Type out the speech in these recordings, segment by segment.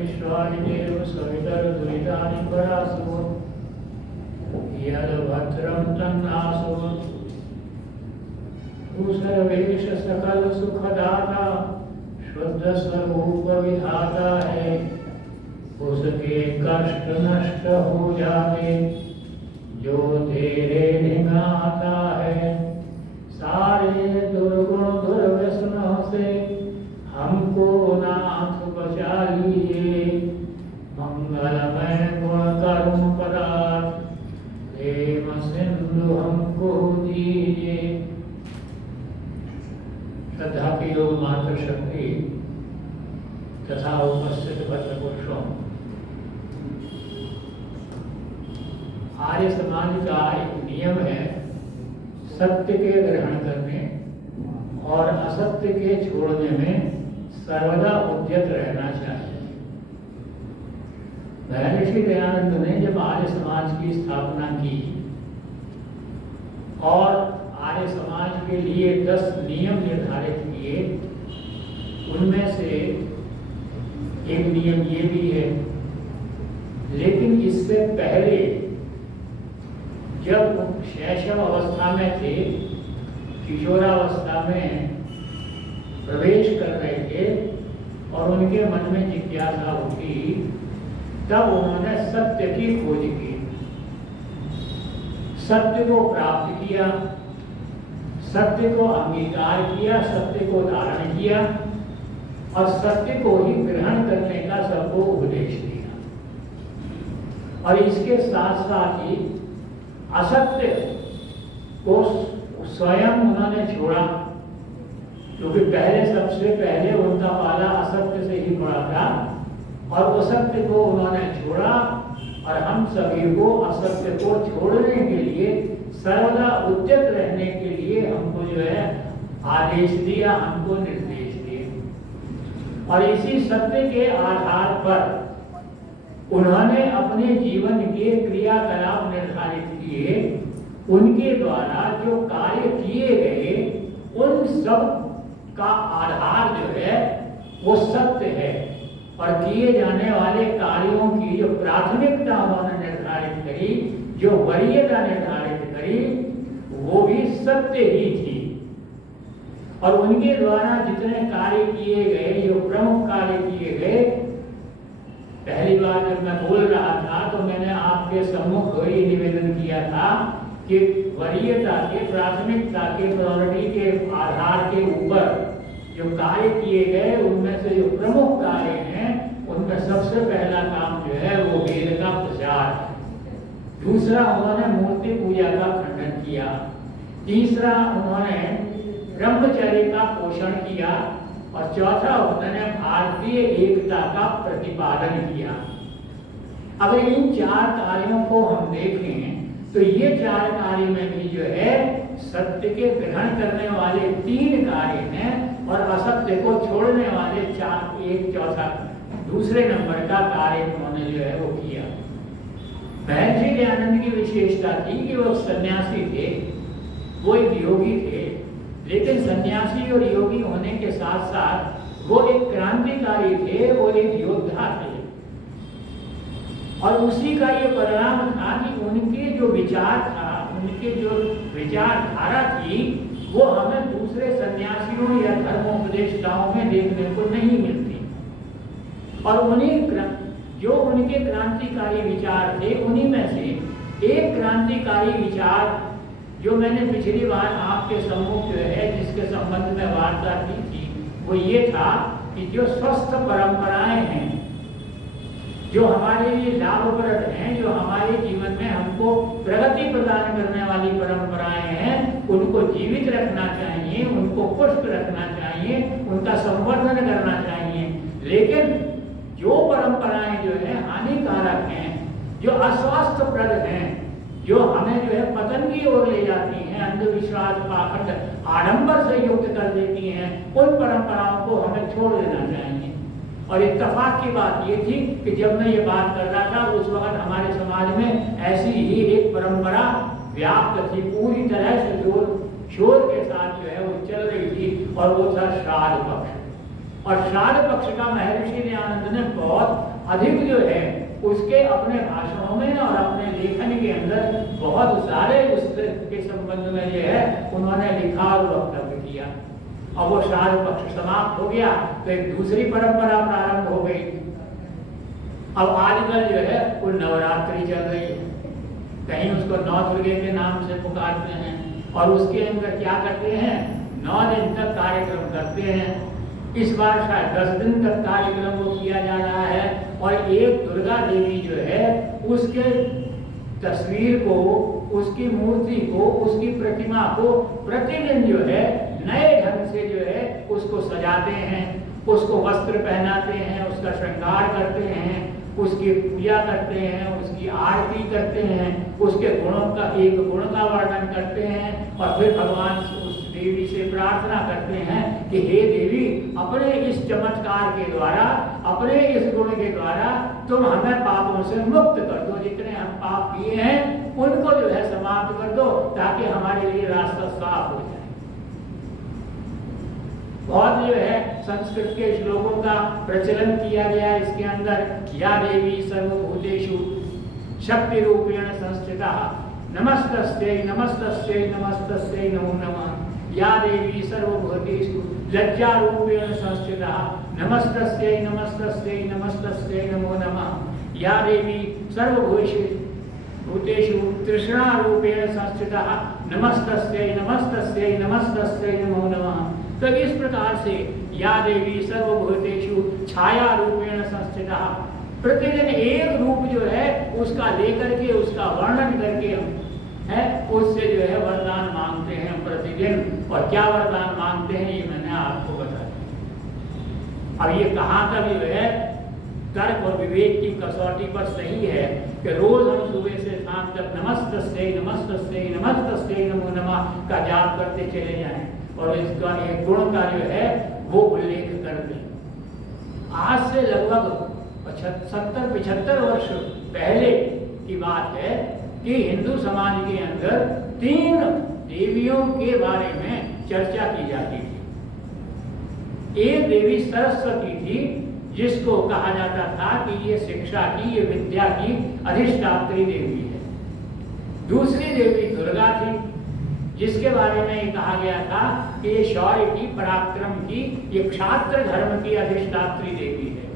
विश्वानिदेव सवितर्दुरितानि परासुः यद्भद्रं तन्नासुः सर्वेश सकल सुखदाता शुद्ध स्वरूप विधाता है। उसके कष्ट नष्ट हो जाए जो तेरे निगाहता है। सारे दुर्गुण दुर्व्यसनों से हमको नाथ बचा लीजिए। मंगलमय गुण कर्म पदार्थ प्रेम सिंधु हमको दीजिए। श्रद्धा की योग मात्र शक्ति तथा उपस्थित भद्र पुरुषों, आर्य समाज का एक नियम है सत्य के ग्रहण करने और असत्य के छोड़ने में सर्वदा उद्यत रहना चाहिए। महर्षि दयानंद ने जब आर्य समाज की स्थापना की और आर्य समाज के लिए 10 नियम निर्धारित किए, उनमें से एक नियम ये भी है। लेकिन इससे पहले जब शैशव अवस्था में थे, किशोरावस्था में प्रवेश कर रहे थे और उनके मन में जिज्ञासा उठी, तब उन्होंने सत्य की खोज की, सत्य को प्राप्त किया, सत्य को अंगीकार किया, सत्य को धारण किया और सत्य को ही ग्रहण करने का सबको उपदेश दिया। और इसके साथ साथ ही असत्य को स्वयं उन्होंने छोड़ा, क्योंकि पहले सबसे पहले उनका पाला असत्य से ही पड़ा था और असत्य को उन्होंने छोड़ा। और हम सभी को असत्य को छोड़ने के लिए, सर्वदा उद्यत रहने के लिए हमको जो है आदेश दिया, हमको निर्देश दिए। और इसी सत्य के आधार पर उन्होंने अपने जीवन के क्रियाकलाप निर्धारित किए। उनके द्वारा जो कार्य किए गए उन सब का आधार जो है वो सत्य है। और किए जाने वाले कार्यों की जो प्राथमिकता उन्होंने निर्धारित करी, जो वरीयता निर्धारित करी, वो भी सत्य ही थी। और उनके द्वारा जितने कार्य किए गए, जो प्रमुख कार्य किए गए, पहली बार जब मैं बोल रहा था तो मैंने आपके सम्मुख ये निवेदन किया था कि वरीयता के, प्राथमिकता के, प्रायोरिटी के आधार के ऊपर जो कार्य किए गए, उनमें से जो प्रमुख कार्य हैं, उनमें सबसे पहला काम जो है वो वेद का प्रचार है। दूसरा, उन्होंने मूर्ति पूजा का खंडन किया। तीसरा, उन्होंने ब्रह्मचर्य का पोषण किया। और चौथा, उन्होंने भारतीय एकता का प्रतिपादन किया। अगर इन 4 कार्यों को हम देखें तो ये 4 कार्य में भी जो है सत्य के ग्रहण करने वाले 3 कार्य हैं और असत्य को छोड़ने वाले 4, 1 चौथा दूसरे नंबर का कार्य उन्होंने जो है वो किया। महर्षि दयानंद की विशेषता थी कि वो सन्यासी थे, वो एक योगी थे, लेकिन सन्यासी और योगी होने के साथ साथ वो एक क्रांतिकारी थे, वो एक योद्धा थे। और उसी का ये परिणाम था कि उनके जो विचार था, उनके जो विचारधारा थी, वो हमें दूसरे सन्यासियों या धर्मोपदेष्टाओं में देखने को नहीं मिलती। और उन्हीं जो उनके क्रांतिकारी विचार थे, उन्हीं में से एक क्रांतिकारी विचार जो मैंने पिछली बार आपके सम्मुख जो है जिसके संबंध में वार्ता की थी, वो ये था कि जो स्वस्थ परंपराएं हैं, जो हमारे लिए लाभप्रद हैं, जो हमारे जीवन में हमको प्रगति प्रदान करने वाली परंपराएं हैं, उनको जीवित रखना चाहिए, उनको पुष्ट रखना चाहिए, उनका संवर्धन करना चाहिए। लेकिन जो परंपराएं जो है हानिकारक हैं, जो अस्वास्थ्यप्रद हैं, जो हमें जो है पतन की ओर ले जाती हैं, अंधविश्वास, पाखंड, आडंबर से युक्त कर देती हैं, उन परंपराओं को हमें छोड़ देना चाहिए। और इत्तेफाक की बात ये थी कि जब मैं ये बात कर रहा था उस वक्त हमारे समाज में ऐसी ही एक परंपरा व्याप्त थी, पूरी तरह से जोर शोर के साथ जो है वो चल रही थी, और वो था श्राद्ध पक्ष। और श्राद्ध पक्ष का महर्षि दयानंद ने बहुत अधिक जो है उसके अपने भाषणों में और अपने लेखन के अंदर बहुत सारे उसके संबंध में जो है उन्होंने लिखा और वक्तव्य किया। और वो श्राद्ध पक्ष समाप्त हो गया तो एक दूसरी परंपरा प्रारंभ हो गई। अब आजकल जो है वो नवरात्रि चल रही है, कहीं उसको नौ दुर्गे के नाम से पुकारते हैं और उसके अंदर क्या करते हैं, 9 दिन तक कार्यक्रम करते हैं। इस बार शायद 10 दिन तक कार्यक्रम वो किया जा रहा है और एक दुर्गा देवी जो है उसके तस्वीर को, उसकी मूर्ति को, उसकी प्रतिमा को प्रतिदिन जो है नए ढंग से जो है उसको सजाते हैं, उसको वस्त्र पहनाते हैं, उसका श्रृंगार करते हैं, उसकी पूजा करते हैं, उसकी आरती करते हैं, उसके गुणों का एक गुण का वर्णन करते हैं और फिर भगवान उस देवी से प्रार्थना करते हैं कि हे देवी, अपने इस चमत्कार के द्वारा, अपने इस गुण के द्वारा तुम हमें पापों से मुक्त कर दो, जितने हम पाप किए हैं उनको जो है समाप्त कर दो ताकि हमारे लिए रास्ता साफ हो जाए। बहुत जो है संस्कृत के श्लोकों का प्रचलन किया गया इसके अंदर। या देवी सर्वभूतेषु शक्ति रूपेण संस्थिता नमस्तस्यै नमस्तस्यै नमस्तस्यै नमो नमः। या देवी सर्वभूतेषु लज्जा रूपेण संस्थिता नमस्तस्यै नमस्तस्यै नमस्तस्यै नमो नमः। या देवी सर्वभूतेषु तृष्णा रूपेण संस्थिता नमस्तस्यै नमस्तस्यै नमस्तस्यै नमो नमः। तो इस प्रकार से या देवी सर्वभूतेषु छाया रूपेण संस्थिता, प्रतिदिन एक रूप जो है उसका लेकर के उसका वर्णन करके हम है उससे जो है वरदान मांगते हैं प्रतिदिन। और क्या वरदान मांगते हैं ये मैंने आपको बता दिया। अब ये कहाँ तक जो है तर्क और विवेक की कसौटी पर सही है कि रोज हम सुबह से शाम तक नमस्तस्यै नमस्तस्यै नमस्तस्यै नमो नमः का जाप करते चले जाएं और इसका एक गुण का जो है वो उल्लेख कर दें। आज से लगभग 70-75 वर्ष पहले की बात है कि हिंदू समाज के अंदर 3 देवियों के बारे में चर्चा की जाती थी। एक देवी सरस्वती थी जिसको कहा जाता था कि ये शिक्षा की, ये विद्या की अधिष्ठात्री देवी है। दूसरी देवी दुर्गा थी जिसके बारे में ये कहा गया था कि ये शौर्य की, पराक्रम की, ये क्षात्र धर्म की अधिष्ठात्री देवी है।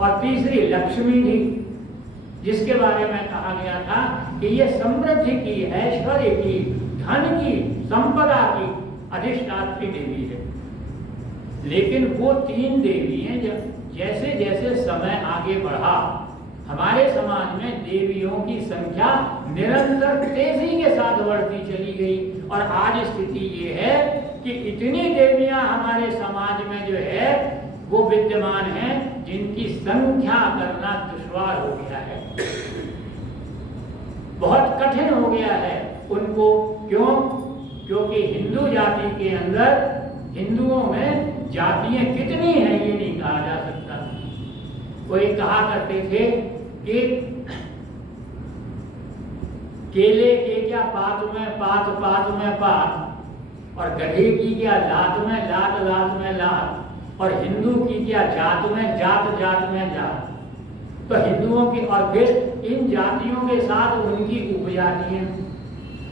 और तीसरी लक्ष्मी थी जिसके बारे में कहा गया था कि ये समृद्धि की, ऐश्वर्य की, धन की, संपदा की अधिष्ठात्री देवी है। लेकिन वो 3 देवी हैं जब जैसे जैसे समय आगे बढ़ा हमारे समाज में देवियों की संख्या निरंतर तेजी के साथ बढ़ती चली गई और आज स्थिति ये है कि इतनी देवियां हमारे समाज में जो है वो विद्यमान हैं जिनकी संख्या करना दुश्वार हो गया है, बहुत कठिन हो गया है उनको। क्यों? क्योंकि हिंदू जाति के अंदर हिंदुओं में जातियां कितनी हैं ये नहीं कहा जा सकता। कोई कहा करते थे कि केले के क्या पात में पात, पात में पात, और गधे की क्या लात में लात, लात में लात, और हिंदू की क्या जात में जात, जात में जात। तो हिंदुओं की और फिर इन जातियों के साथ उनकी उपजातियां,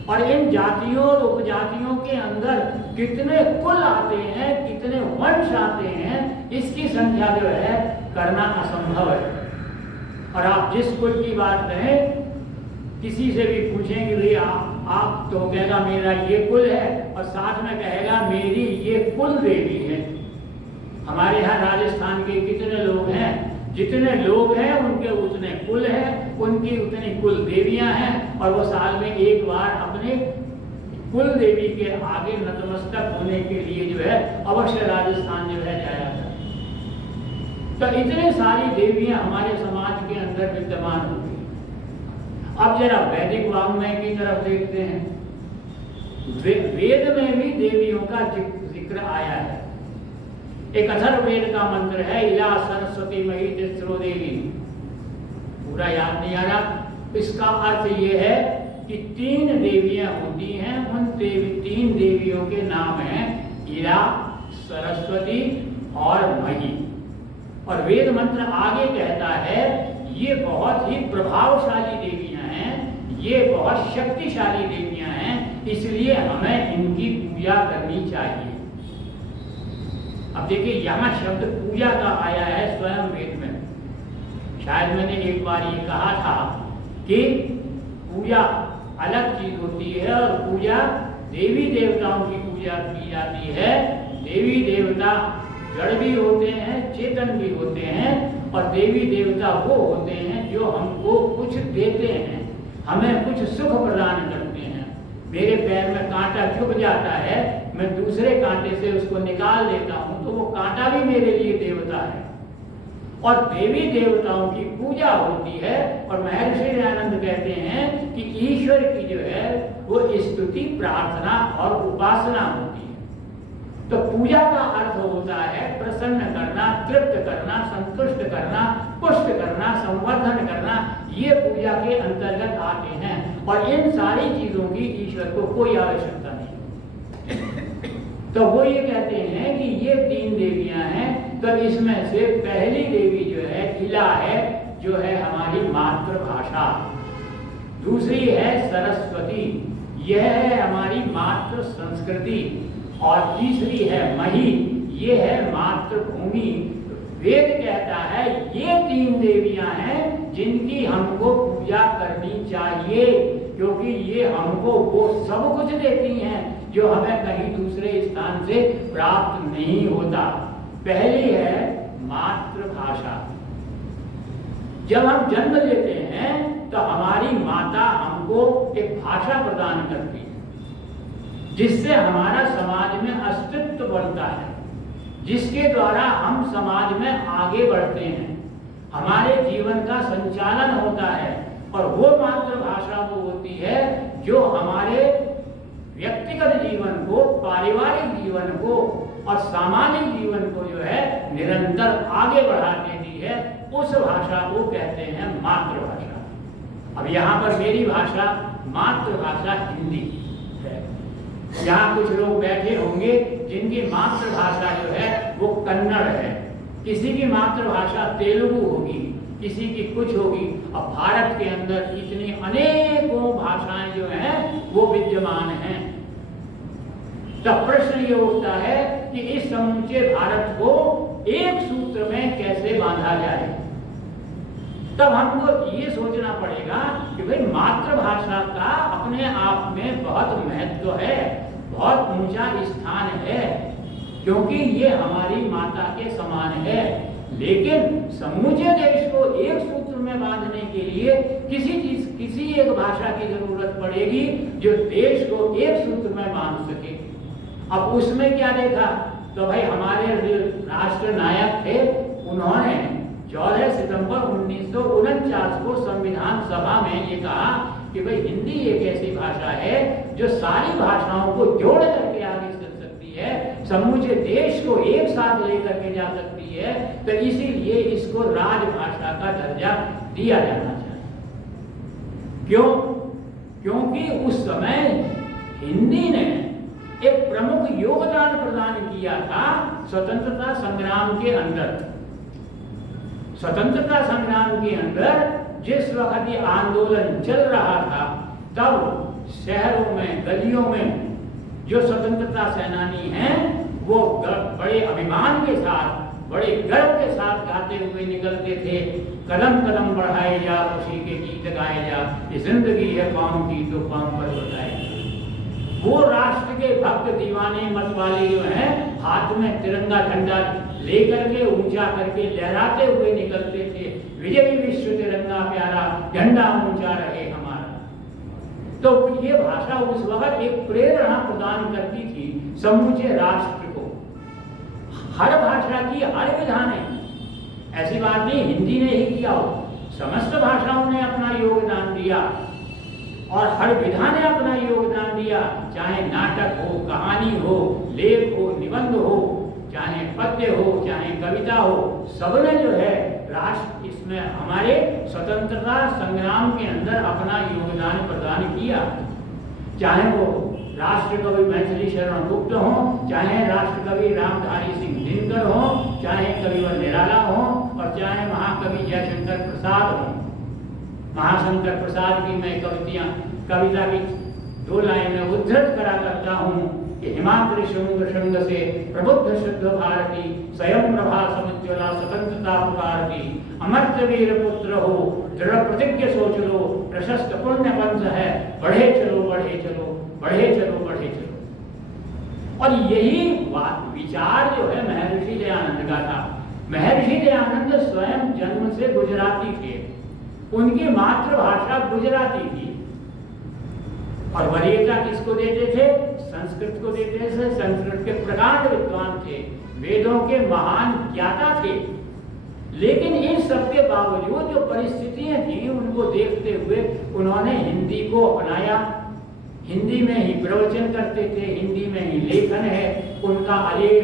और इन जातियों और उपजातियों के अंदर कितने कुल आते हैं, कितने वंश आते हैं, इसकी संख्या जो है करना असंभव है। और आप जिस कुल की बात करें, किसी से भी पूछें कि भाई आप तो कहेगा मेरा ये कुल है और साथ में कहेगा मेरी ये कुल देवी है। हमारे यहाँ राजस्थान के कितने लोग हैं, जितने लोग हैं उनके उतने कुल हैं, उनकी उतनी कुल देवियां हैं और वो साल में एक बार अपने कुल देवी के आगे नतमस्तक होने के लिए जो है अवश्य राजस्थान जो है जाया जाता है। तो इतने सारी देवियां हमारे समाज के अंदर विद्यमान होती हैं। अब जरा वैदिक वाङ्मय की तरफ देखते हैं। वेद में भी देवियों का जिक्र आया है। एक अथर्ववेद का मंत्र है, इला सरस्वती मही तिस्रो देवी। पूरा याद नहीं आ रहा। इसका अर्थ ये है कि 3 देवियां होती हैं, उन 3 देवियों के नाम हैं इला, सरस्वती और मही। और वेद मंत्र आगे कहता है ये बहुत ही प्रभावशाली देवियां हैं, ये बहुत शक्तिशाली देवियां हैं, इसलिए हमें इनकी पूजा करनी चाहिए। अब देखिए यहाँ शब्द पूजा का आया है स्वयं वेद में। शायद मैंने एक बार ये कहा था कि पूजा अलग चीज होती है और पूजा देवी देवताओं की पूजा की जाती है। देवी देवता जड़ भी होते हैं, चेतन भी होते हैं, और देवी देवता वो होते हैं जो हमको कुछ देते हैं, हमें कुछ सुख प्रदान करते हैं। मेरे पैर में कांटा चुभ जाता है, मैं दूसरे कांटे से उसको निकाल देता हूं, तो वो कांटा भी मेरे लिए देवता है। और देवी देवताओं की पूजा होती है, और महर्षि दयानंद कहते हैं कि ईश्वर की जो है वो स्तुति, प्रार्थना और उपासना होती है। तो पूजा का अर्थ होता है प्रसन्न करना, तृप्त करना, संतुष्ट करना, पुष्ट करना, संवर्धन करना, ये पूजा के अंतर्गत आते हैं। और इन सारी चीजों की ईश्वर को कोई आवश्यकता नहीं। तो वो ये कहते हैं कि ये 3 देवियां हैं। तो इसमें से पहली देवी जो है इला है, जो है हमारी मातृभाषा। दूसरी है सरस्वती, यह है हमारी मातृ संस्कृति। और तीसरी है मही, ये है मातृभूमि। वेद कहता है ये 3 देवियां हैं जिनकी हमको पूजा करनी चाहिए, क्योंकि ये हमको वो सब कुछ देती हैं जो हमें कहीं दूसरे स्थान से प्राप्त नहीं होता। पहली है मातृभाषा। जब हम जन्म लेते हैं तो हमारी माता हमको एक भाषा प्रदान करती है, जिससे हमारा समाज में अस्तित्व बढ़ता है, जिसके द्वारा हम समाज में आगे बढ़ते हैं, हमारे जीवन का संचालन होता है। और वो मातृभाषा वो होती है जो हमारे व्यक्तिगत जीवन को, पारिवारिक जीवन को और सामाजिक जीवन को जो है निरंतर आगे बढ़ा देती है। उस भाषा को कहते हैं मातृभाषा। अब यहाँ पर मेरी भाषा मातृभाषा हिंदी है। यहाँ कुछ लोग बैठे होंगे जिनकी मातृभाषा जो है वो कन्नड़ है, किसी की मातृभाषा तेलुगु होगी, किसी की कुछ होगी। अब भारत के अंदर इतनी अनेकों भाषाएं जो हैं वो विद्यमान हैं। तब प्रश्न ये उठता है कि इस समूचे भारत को एक सूत्र में कैसे बांधा जाए। तब हमको ये सोचना पड़ेगा कि भाई मातृभाषा का अपने आप में बहुत महत्व है, बहुत ऊंचा स्थान है, क्योंकि ये हमारी माता के समान है। लेकिन समूचे देश को एक सूत्र में बांधने के लिए किसी एक भाषा की जरूरत पड़ेगी जो देश को एक सूत्र में बांध सके। अब उसमें क्या देखा, तो भाई हमारे राष्ट्र नायक थे, उन्होंने 14 सितंबर 1949 को संविधान सभा में ये कहा कि भाई हिंदी एक ऐसी भाषा है जो सारी भाषाओं को जोड़ करके आगे चल सकती है, समूचे देश को एक साथ लेकर के जा सकती है। तो इसीलिए इसको राजभाषा का दर्जा दिया जाना चाहिए। क्यों? क्योंकि उस समय हिंदी ने एक प्रमुख योगदान प्रदान किया था स्वतंत्रता संग्राम के अंदर। स्वतंत्रता संग्राम के अंदर जिस वक्त ये आंदोलन चल रहा था, तब शहरों में, गलियों में जो स्वतंत्रता सेनानी हैं वो बड़े अभिमान के साथ, बड़े गर्व के साथ गाते हुए निकलते थे, कदम कदम बढ़ाए जा, खुशी के गीत गाए जा, ये जिंदगी है कौम की तो कौम पर बताए जा। वो राष्ट्र के भक्त दीवाने मत वाले जो हैं हाथ में तिरंगा झंडा लेकर के ऊंचा करके लहराते हुए निकलते थे, विजयी विश्व तिरंगा प्यारा, झंडा ऊंचा रहे हमारा। तो ये भाषा उस वक्त एक प्रेरणा प्रदान करती थी समूचे राष्ट्र को। हर भाषा की हर विधा ने, ऐसी बात नहीं हिंदी ने ही किया हो, समस्त भाषाओं ने अपना योगदान दिया और हर विधा ने अपना योगदान दिया। चाहे नाटक हो, कहानी हो, लेख हो, निबंध हो, चाहे पद्य हो, चाहे कविता हो, सबने जो है राष्ट्र इसमें हमारे स्वतंत्रता संग्राम के अंदर अपना योगदान प्रदान किया। चाहे वो राष्ट्र कवि मैथिली शरण गुप्त हो, चाहे राष्ट्र कवि रामधारी सिंह दिनकर हो, चाहे कविवर निराला हो, प्रसाद हूँ। महाशंकर प्रसाद की मैं कविता की 2 लाइनें उद्धृत करा करता हूँ कि हिमाद्रि शृंग शृंग से प्रबुद्ध शुद्ध भारती, स्वयं प्रभा समुज्ज्वला स्वतंत्रता पुकारती, अमर्त्य वीर पुत्र हो दृढ़ प्रतिज्ञ सोच लो, प्रशस्त पुण्य पंथ है, बढ़े चलो बढ़े चलो बढ़े चलो बढ़े चलो। और यही विचार जो है महर्षि दयानंद का था। महर्षि दयानंद स्वयं जन्म से गुजराती थे, उनकी मातृभाषा गुजराती थी और वरीयता किसको देते थे? संस्कृत को देते थे। संस्कृत के प्रकांड विद्वान थे, वेदों के महान ज्ञाता थे। लेकिन इन सब के बावजूद जो परिस्थितियां थी उनको देखते हुए उन्होंने हिंदी को अपनाया। हिंदी में ही प्रवचन करते थे, हिंदी में ही लेखन है उनका। अजेय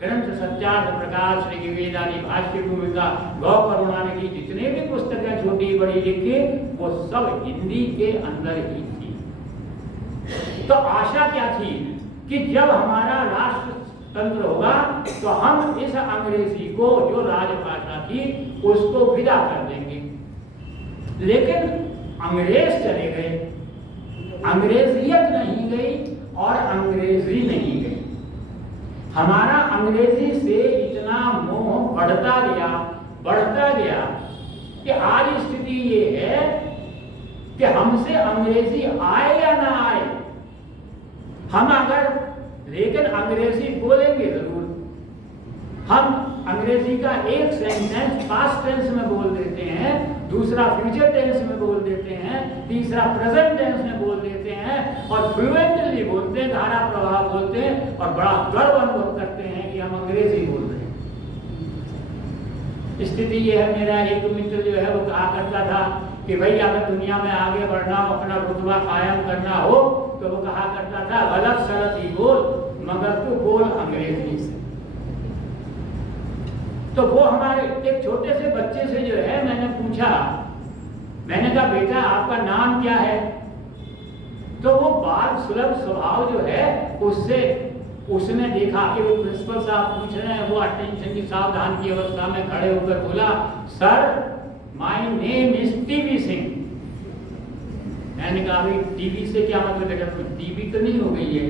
ग्रंथ सत्यार्थ प्रकाश, ऋग्वेदादि भाष्य भूमिका, गौ करुणा की जितने भी पुस्तकें छोटी बड़ी लिखी वो सब हिंदी के अंदर ही थी। तो आशा क्या थी कि जब हमारा राष्ट्र तंत्र होगा तो हम इस अंग्रेजी को जो राजभाषा थी उसको विदा कर देंगे। लेकिन अंग्रेज चले गए, अंग्रेजियत नहीं गई और अंग्रेजी नहीं गई। हमारा अंग्रेजी से इतना मोह बढ़ता गया कि आज स्थिति ये है कि हमसे अंग्रेजी आए या ना आए, हम अगर लेकिन अंग्रेजी बोलेंगे जरूर। हम अंग्रेजी का एक सेंटेंस पास्ट टेंस में बोल देते हैं, दूसरा फ्यूचर टेंस में बोल देते हैं, तीसरा प्रेजेंट टेंस में बोल देते हैं और फ्लुएंटली बोलते हैं, धारा प्रवाह बोलते हैं और बड़ा गर्व अनुभव करते हैं कि हम अंग्रेजी बोल रहे हैं। स्थिति ये है। मेरा एक मित्र जो है वो कहा करता था कि भाई अगर दुनिया में आगे बढ़ना हो, अपना रुतबा कायम करना हो तो वो कहा करता था गलत सलत ही बोल मगर तू बोल अंग्रेजी से। तो वो हमारे एक छोटे से बच्चे से जो है मैंने पूछा, मैंने कहा बेटा आपका नाम क्या है? तो वो बाल सुलभ स्वभाव जो है उसने देखा कि वो प्रिंसिपल साहब पूछ रहे हैं, वो अटेंशन की सावधान की अवस्था में खड़े होकर बोला sir my name is TV Singh. मैंने कहा भाई टीवी से क्या मतलब है? टीवी तो नहीं हो गई है।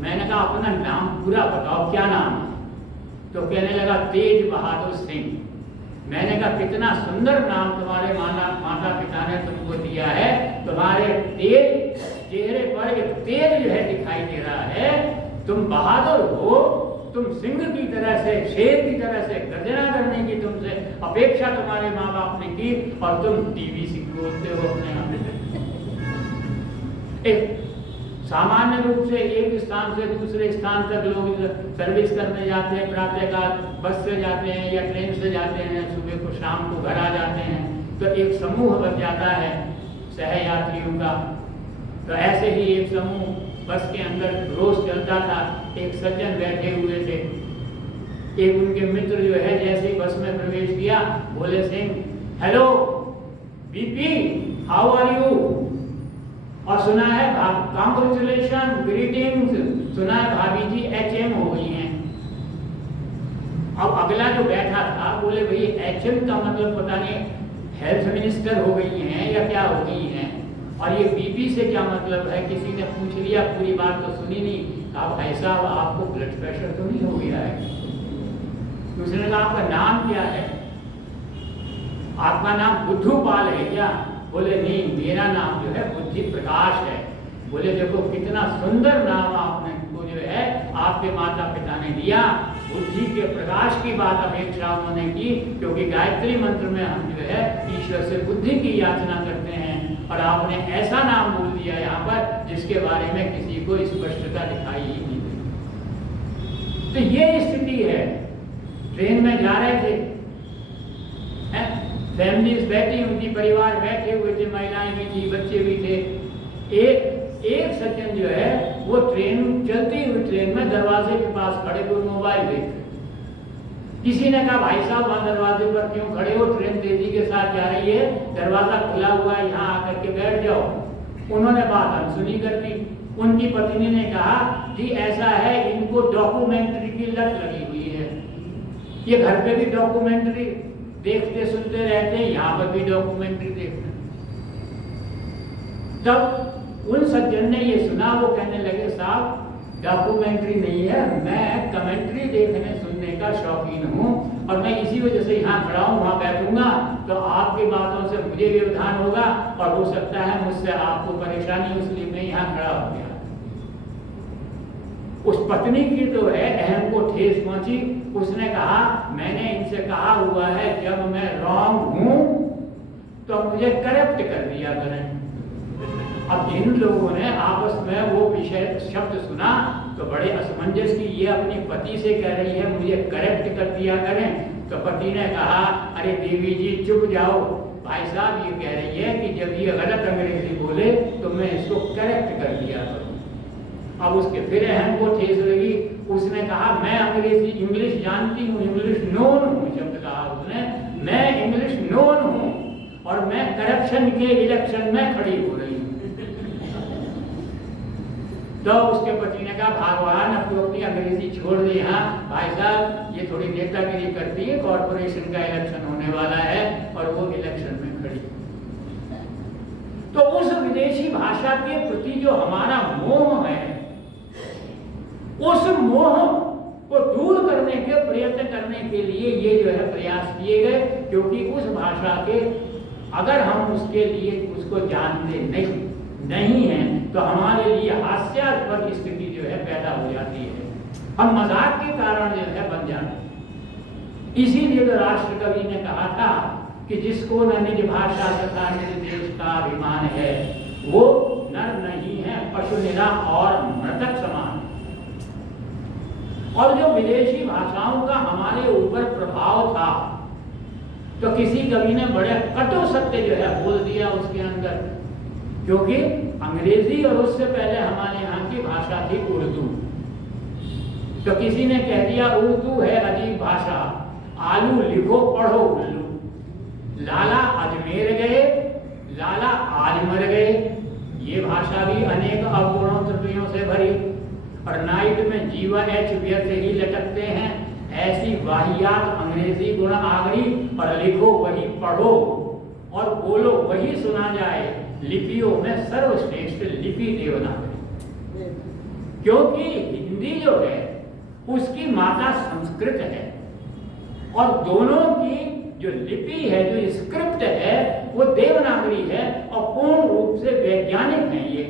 मैंने कहा अपना नाम पूरा बताओ, क्या नाम है? तो कहने लगा तेज बहादुर सिंह। मैंने कहा कितना सुंदर नाम तुम्हारे माता पिता ने तुमको दिया है। तुम्हारे तेज चेहरे पर एक तेज जो है दिखाई दे रहा है। तुम बहादुर हो, तुम सिंह की तरह से, शेर की तरह से गर्जना करने की तुमसे अपेक्षा तुम्हारे माँ बाप ने की और तुम टीवी से बोलते हो अपने आप में। एक सामान्य रूप से एक स्थान से दूसरे स्थान तक लोग सर्विस करने जाते हैं, प्रातःकाल बस से जाते हैं या ट्रेन से जाते हैं, सुबह को शाम को घर आ जाते हैं। तो एक समूह बन जाता है सहयात्रियों का। तो ऐसे ही एक समूह बस के अंदर रोज चलता था। एक सज्जन बैठे हुए थे, एक उनके मित्र जो है जैसे ही बस में प्रवेश किया बोले Singh hello BP how are you, और सुना है कांग्रेचुलेशन ग्रीटिंग्स, सुना है भाभी जी HM हो गई हैं। अब अगला जो बैठा था बोले भाई HM का मतलब पता नहीं हेल्थ मिनिस्टर हो गई हैं या क्या हो गई हैं, और ये बीपी से क्या मतलब है? किसी ने पूछ लिया, पूरी बात तो सुनी नहीं। कहा भाई साहब आपको ब्लड प्रेशर तो नहीं हो गया है? दूसरे ने कहा आपका नाम क्या है? आपका नाम बुद्धू पाल है क्या? बोले नहीं मेरा नाम जो है बुद्धि प्रकाश है। बोले देखो कितना सुंदर नाम आपने को जो है आपके माता पिता ने दिया। बुद्धि के प्रकाश की बात अपेक्षा उन्होंने की, क्योंकि गायत्री मंत्र में हम जो है ईश्वर से बुद्धि की याचना करते हैं, और आपने ऐसा नाम बोल दिया यहाँ पर जिसके बारे में किसी को स्पष्टता दिखाई ही नहीं दी। तो ये स्थिति है। ट्रेन में जा रहे थे, फैमिलीज बैठी हुई थी, परिवार बैठे हुए थे, महिलाएं भी थी, बच्चे भी थे। एक सज्जन जो है वो ट्रेन चलती हुई ट्रेन में दरवाजे के पास खड़े हुए मोबाइल देख रहे। किसी ने कहा भाई साहब वहां दरवाजे पर क्यों खड़े हो? ट्रेन तेजी के साथ जा रही है, दरवाजा खुला हुआ है, यहाँ आकर के बैठ जाओ। उन्होंने बात अनसुनी कर दी। उनकी पत्नी ने कहा जी ऐसा है इनको डॉक्यूमेंट्री की लत लगी हुई है, ये घर पे भी डॉक्यूमेंट्री देखते सुनते रहते हैं, यहाँ पर भी डॉक्यूमेंट्री देखना। तब उन सज्जन ने ये सुना, वो कहने लगे साहब डॉक्यूमेंट्री नहीं है, मैं कमेंट्री देखने सुनने का शौकीन हूँ और मैं इसी वजह से यहाँ खड़ा हूँ, वहाँ बैठूंगा तो आपकी बातों से मुझे व्यवधान होगा और हो सकता है मुझसे आपको परेशानी, इसलिए मैं यहाँ खड़ा हो गया। उस पत्नी की तो है अहम को ठेस पहुंची। उसने कहा मैंने इनसे कहा हुआ है जब मैं रॉन्ग हूं तो मुझे करेक्ट कर दिया करें। अब जिन लोगों ने आपस में वो विषय शब्द सुना तो बड़े असमंजस की ये अपनी पति से कह रही है मुझे करेक्ट कर दिया करें, तो पति ने कहा अरे देवी जी चुप जाओ, भाई साहब ये कह रही है कि जब ये गलत अंग्रेजी बोले तो मैं इसको करेक्ट कर दिया करूं। अब उसके फिर अहम को ठेस लगी। उसने कहा मैं अंग्रेजी इंग्लिश जानती हूँ, इंग्लिश नोन हूँ, शब्द कहा उसने, मैं इंग्लिश नोन हूँ और मैं करप्शन के इलेक्शन में खड़ी हो रही हूँ। तो उसके पति ने कहा भगवान अब तो अपनी अंग्रेजी छोड़ दे, हाँ भाई साहब ये थोड़ी नेतागिरी करती है, कॉर्पोरेशन का इलेक्शन होने वाला है और वो इलेक्शन में खड़ी। तो उस विदेशी भाषा के प्रति जो हमारा मोह है, उस मोह को दूर करने के प्रयत्न करने के लिए ये जो है प्रयास किए गए, क्योंकि उस भाषा के अगर हम उसके लिए उसको जानते नहीं हैं तो हमारे लिए हास्यास्पद स्थिति जो है पैदा हो जाती है, हम मजाक के कारण जो है बन जाते हैं। इसीलिए तो राष्ट्र कवि ने कहा था कि जिसको न निज भाषा तथा निज देश का अभिमान है वो नर नहीं है, पशु निरा और मृतक समान। और जो विदेशी भाषाओं का हमारे ऊपर प्रभाव था तो किसी कवि ने बड़े कटु सत्य जो है बोल दिया उसके अंदर, क्योंकि अंग्रेजी और उससे पहले हमारे यहाँ की भाषा थी उर्दू। तो किसी ने कह दिया उर्दू है अजीब भाषा, आलू लिखो पढ़ो उल्लू, लाला अजमेर गए लाला आज मर गए। ये भाषा भी अनेक अवगुणों त्रुटियों से भरी, और नाइट में जीवा एच व्यर्थ ही लटकते हैं, ऐसी वाहियात अंग्रेजी गुण आ गई। और लिखो वही पढ़ो और बोलो वही सुना जाए, लिपियों में सर्वश्रेष्ठ लिपि देवनागरी। क्योंकि हिंदी जो है उसकी माता संस्कृत है और दोनों की जो लिपि है, जो स्क्रिप्ट है वो देवनागरी है और पूर्ण रूप से वैज्ञानिक है। ये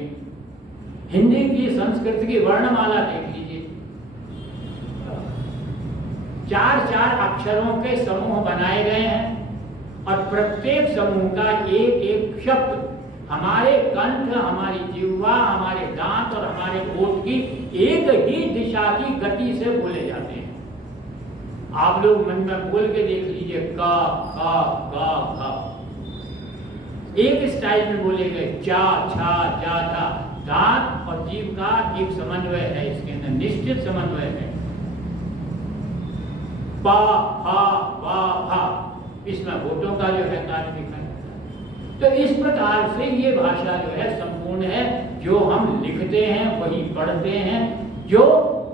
हिंदी की संस्कृत की वर्णमाला देख लीजिए, 4-4 अक्षरों के समूह बनाए गए हैं और प्रत्येक समूह का एक एक शब्द हमारे कंठ, हमारी जिह्वा, हमारे दांत और हमारे होठ की एक ही दिशा की गति से बोले जाते हैं। आप लोग मन में बोल के देख लीजिए, का खा गा खा, एक स्टाइल में बोले गए, चा छा जा था। दांत और जीभ का एक समन्वय है, इसके अंदर निश्चित समन्वय है। पा हा वा हा, इसमें होठों का जो है कार्य दिखाई। तो इस प्रकार से ये भाषा जो है संपूर्ण है, जो हम लिखते हैं वही पढ़ते हैं, जो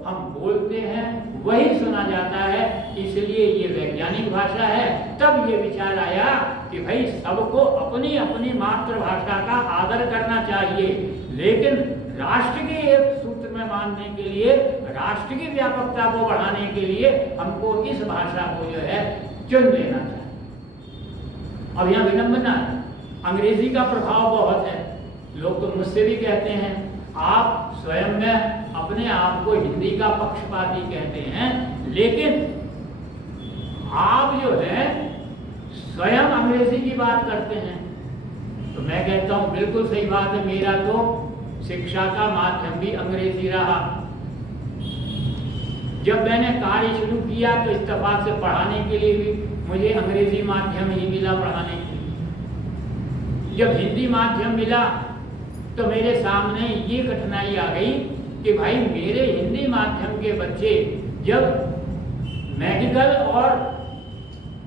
हम बोलते हैं वही सुना जाता है, इसलिए ये वैज्ञानिक भाषा है। तब ये विचार आया कि भाई सबको अपनी अपनी मातृभाषा का आदर करना चाहिए, लेकिन राष्ट्र के एक सूत्र में मानने के लिए, राष्ट्र की व्यापकता को बढ़ाने के लिए हमको इस भाषा को जो है चुन लेना चाहिए। अब यहाँ विडंबना है, अंग्रेजी का प्रभाव बहुत है। लोग तो मुझसे भी कहते हैं आप स्वयं में अपने आप को हिंदी का पक्षपाती कहते हैं, लेकिन आप जो है स्वयं अंग्रेजी की बात करते हैं। तो मैं कहता हूं बिल्कुल सही बात है, मेरा तो शिक्षा का माध्यम भी अंग्रेजी रहा। जब मैंने कार्य शुरू किया तो इत्तेफाक से पढ़ाने के लिए भी मुझे अंग्रेजी माध्यम ही मिला पढ़ाने के लिए। जब हिंदी माध्यम मिला तो मेरे सामने ये कठिनाई आ गई कि भाई मेरे हिंदी माध्यम के बच्चे जब मेडिकल और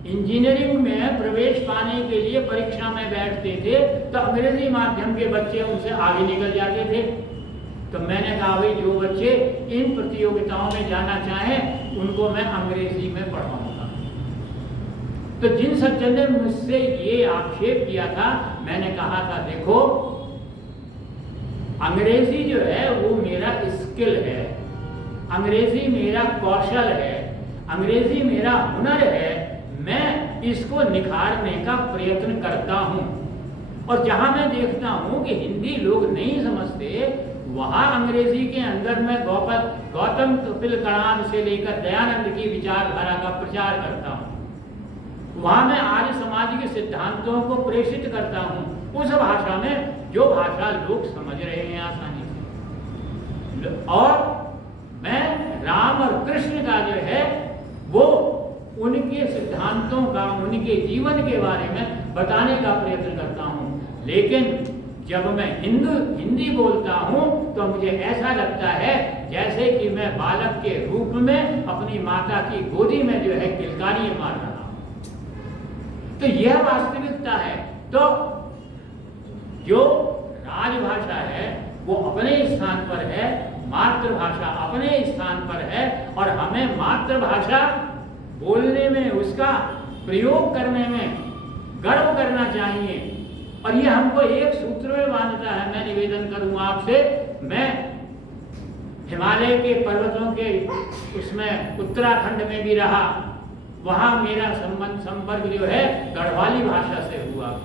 इंजीनियरिंग में प्रवेश पाने के लिए परीक्षा में बैठते थे तो अंग्रेजी माध्यम के बच्चे उनसे आगे निकल जाते थे। तो मैंने कहा भाई जो बच्चे इन प्रतियोगिताओं में जाना चाहें उनको मैं अंग्रेजी में पढ़ाऊंगा। तो जिन सज्जन ने मुझसे ये आक्षेप किया था, मैंने कहा था देखो अंग्रेजी जो है वो मेरा स्किल है, अंग्रेजी मेरा कौशल है, अंग्रेजी मेरा हुनर है, मैं इसको निखारने का प्रयत्न करता हूं। और जहां मैं देखता हूं कि हिंदी लोग नहीं समझते, वहां अंग्रेजी के अंदर मैं गौतम कपिल कणाद से लेकर दयानंद की विचारधारा का प्रचार करता हूं, वहां मैं आर्य समाज के सिद्धांतों को प्रेषित करता हूं उस भाषा में जो भाषा लोग समझ रहे हैं आसानी से। और मैं राम और कृष्ण का जो है वो उनके सिद्धांतों का, उनके जीवन के बारे में बताने का प्रयत्न करता हूं। लेकिन जब मैं हिंदी बोलता हूं तो मुझे ऐसा लगता है जैसे कि मैं बालक के रूप में अपनी माता की गोदी में जो है किलकारियां मार रहा हूं। तो यह वास्तविकता है। तो जो राजभाषा है वो अपने स्थान पर है, मातृभाषा अपने स्थान पर है, और हमें मातृभाषा बोलने में, उसका प्रयोग करने में गर्व करना चाहिए। और ये हमको एक सूत्र में बांधता है। मैं निवेदन करूंगा आपसे, मैं हिमालय के पर्वतों के उसमें उत्तराखंड में भी रहा, वहां मेरा संपर्क जो है गढ़वाली भाषा से हुआ।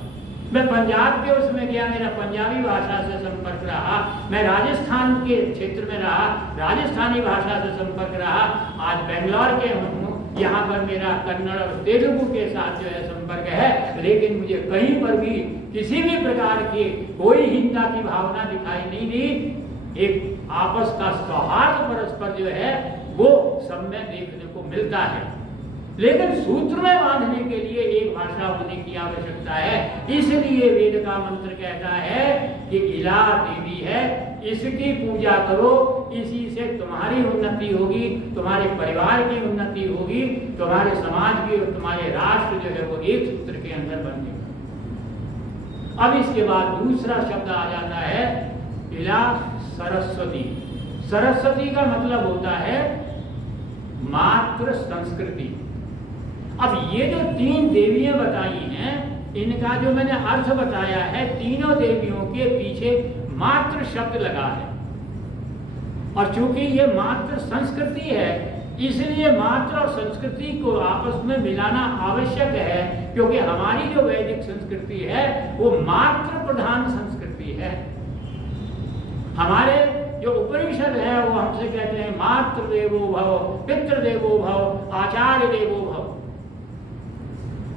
मैं पंजाब के उसमें गया, मेरा पंजाबी भाषा से संपर्क रहा। मैं राजस्थान के क्षेत्र में रहा, राजस्थानी भाषा से संपर्क रहा। आज बेंगलोर के हूँ, यहाँ पर मेरा कन्नड़ और तेलुगु के साथ जो है संपर्क है। लेकिन मुझे कहीं पर भी किसी भी प्रकार की कोई हिंसा की भावना दिखाई नहीं दी। एक आपस का सौहार्द परस्पर जो है वो सब में देखने को मिलता है। लेकिन सूत्र में बांधने के लिए एक भाषा होने की आवश्यकता है। इसलिए वेद का मंत्र कहता है कि इला देवी है, इसकी पूजा करो, इसी से तुम्हारी उन्नति होगी, तुम्हारे परिवार की उन्नति होगी, तुम्हारे समाज की और तुम्हारे राष्ट्र जो है वो एक सूत्र के अंदर बनेगा। अब इसके बाद दूसरा शब्द आ जाता है इला सरस्वती। सरस्वती का मतलब होता है मातृ संस्कृति। अब ये जो तीन देवियां बताई हैं, इनका जो मैंने अर्थ बताया है, तीनों देवियों के पीछे मातृ शब्द लगा है। और चूंकि ये मातृ संस्कृति है, इसलिए मातृ और संस्कृति को आपस में मिलाना आवश्यक है, क्योंकि हमारी जो वैदिक संस्कृति है वो मातृ प्रधान संस्कृति है। हमारे जो उपनिषद है वो हमसे कहते हैं मातृ देवो भव, पितृ देवो भव, आचार्य देवो भव।